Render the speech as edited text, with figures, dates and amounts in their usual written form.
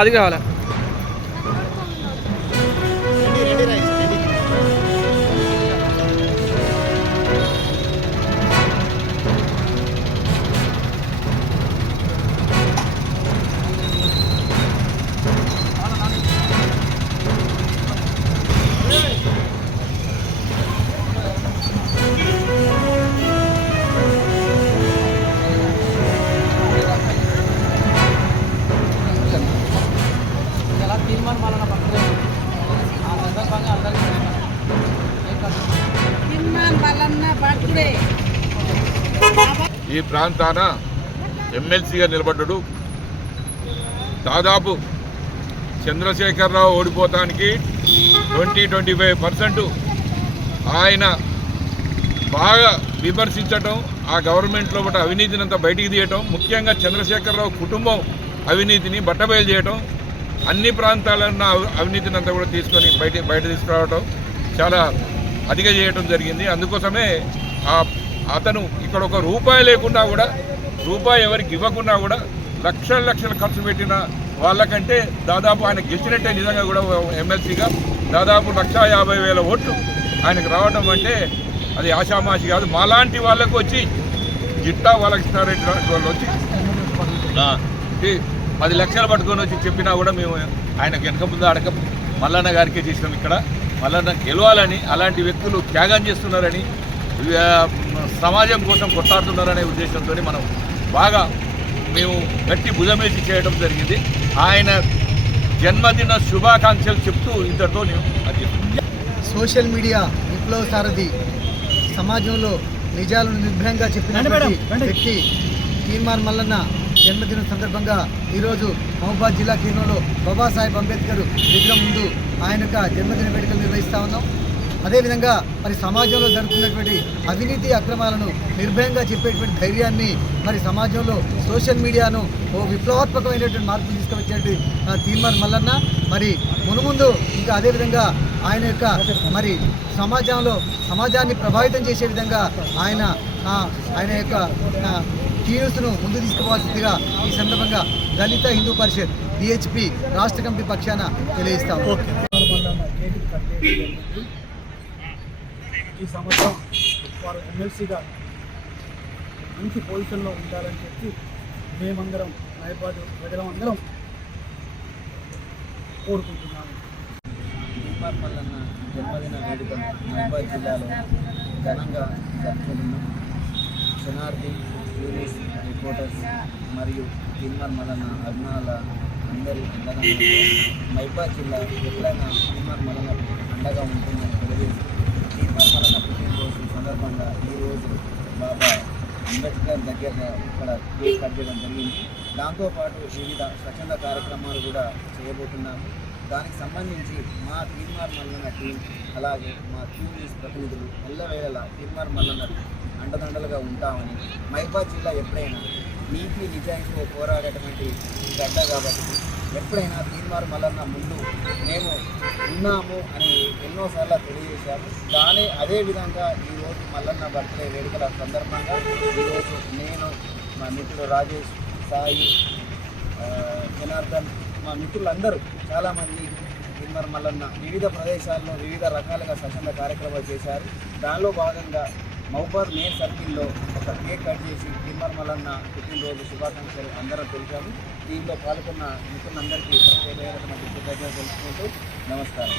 అది కావాలా ఈ ప్రాంతాన ఎమ్మెల్సీగా నిలబడ్డాడు. దాదాపు చంద్రశేఖరరావు ఓడిపోతానికి 20-25% ఆయన బాగా విమర్శించటం, ఆ గవర్నమెంట్లో బట్టి అవినీతిని అంతా బయటికి తీయటం, ముఖ్యంగా చంద్రశేఖరరావు కుటుంబం అవినీతిని బట్టబయలు చేయటం, అన్ని ప్రాంతాలన్న అవినీతిని అంతా కూడా తీసుకొని బయట తీసుకురావటం చాలా అధిక చేయటం జరిగింది. అందుకోసమే అతను ఇక్కడ ఒక రూపాయి లేకున్నా కూడా, రూపాయి ఎవరికి ఇవ్వకున్నా కూడా లక్షలు ఖర్చు పెట్టిన వాళ్ళకంటే దాదాపు ఆయన గెలిచినట్టే. నిజంగా కూడా ఎమ్మెల్సీగా దాదాపు 150,000 ఓట్లు ఆయనకు రావడం అంటే అది ఆషామాషి కాదు. మాలాంటి వాళ్ళకు వచ్చి గిట్టా వాళ్ళకి ఇస్తారంటే వాళ్ళు వచ్చి 10 లక్షలు పట్టుకొని వచ్చి చెప్పినా కూడా మేము ఆయనకు వెనక ముందు అడక మల్లన్న గారికే చేసినాం. ఇక్కడ మల్లన్న గెలవాలని, అలాంటి వ్యక్తులు త్యాగం చేస్తున్నారని, సమాజం కోసం కొట్లాడుతున్నారనే ఉద్దేశంతో మనం బాగా మేము గట్టి భుజమేసి చేయడం జరిగింది. ఆయన జన్మదిన శుభాకాంక్షలు చెప్తూ ఇంతటితో నేను సోషల్ మీడియా విప్లవ సారథి, సమాజంలో నిజాలను నిర్భయంగా చెప్పినటువంటి వ్యక్తి తీన్మార్ మల్లన్న జన్మదినం సందర్భంగా ఈరోజు మహబూబాబాద్ జిల్లా కేంద్రంలో బాబాసాహెబ్ అంబేద్కర్ విగ్రహం ముందు ఆయన యొక్క జన్మదిన వేడుకలు నిర్వహిస్తూ ఉన్నాం. అదేవిధంగా మరి సమాజంలో జరుగుతున్నటువంటి అవినీతి అక్రమాలను నిర్భయంగా చెప్పేటువంటి ధైర్యాన్ని మరి సమాజంలో సోషల్ మీడియాను ఓ విప్లవాత్మకమైనటువంటి మార్పులు తీసుకువచ్చేటువంటి తీన్మార్ మల్లన్న మరి మునుముందు ఇంకా అదేవిధంగా ఆయన యొక్క మరి సమాజాన్ని ప్రభావితం చేసే విధంగా ఆయన యొక్క టీయూస్ను ముందు తీసుకుపోవాల్సిందిగా ఈ సందర్భంగా దళిత హిందూ పరిషత్ DHP రాష్ట్ర కమిటీ పక్షాన తెలియజేస్తాం. ఈ సంవత్సరం వారు ఎమ్మెల్సీగా మంచి పొజిషన్లో ఉండాలని చెప్పి మేమందరం మైబాద్ ప్రజలందరం కోరుకుంటున్నాము. తీన్మార్ మల్లన్న జన్మదిన వేడుక మైబాద్ జిల్లాలో ఘనంగా జరుపుకుంటున్నాం. శనార్థి, టూరిస్ట్, రిపోర్టర్స్ మరియు తీన్మార్ మల్లన్న అభిమానుల అందరూ అండగా మైబాద్ జిల్లా ఎప్పుడైనా తీన్మార్ మల్లన్న అండగా ఉంటుందని తెలియజేసి తీన్మార్ మల్లన్న పుట్టినరోజు సందర్భంగా ఈరోజు బాబా అంబేద్కర్ దగ్గర ఇక్కడ కేక్ కట్ చేయడం జరిగింది. దాంతోపాటు వివిధ స్వచ్ఛంద కార్యక్రమాలు కూడా చేయబోతున్నాము. దానికి సంబంధించి మా తీన్మార్ మల్లన్న టీం అలాగే మా న్యూస్ ప్రతినిధులు ఎల్లవేళలా తీన్మార్ మల్లన్న అండదండలుగా ఉంటామని, మైబాద్ జిల్లా ఎప్పుడైనా నీతి నిజాయితీతో పోరాడేటువంటి గడ్డ కాబట్టి ఎప్పుడైనా తీన్మార్ మల్లన్న ముందు మేము ఉన్నాము అని ఎన్నోసార్లు తెలియజేశాము. అదేవిధంగా ఈరోజు మల్లన్న బర్త్డే వేడుకల సందర్భంగా ఈరోజు నేను, మా మిత్రుడు రాజేష్, సాయి, జనార్దన్, మా మిత్రులందరూ చాలామంది తీన్మార్ మల్లన్న వివిధ ప్రదేశాల్లో వివిధ రకాలుగా స్వచ్ఛంద కార్యక్రమాలు చేశారు. దానిలో భాగంగా మహబూబాబాద్ మెయిన్ సర్కిల్లో ఒక కేక్ కట్ చేసి తీన్మార్ మల్లన్న పుట్టినరోజు శుభాకాంక్షలు అందరం తెలిపాము. దీంట్లో పాల్గొన్న మిత్రులందరికీ ప్రత్యేకమైనటువంటి కృతజ్ఞతలు తెలుసుకుంటూ నమస్కారం.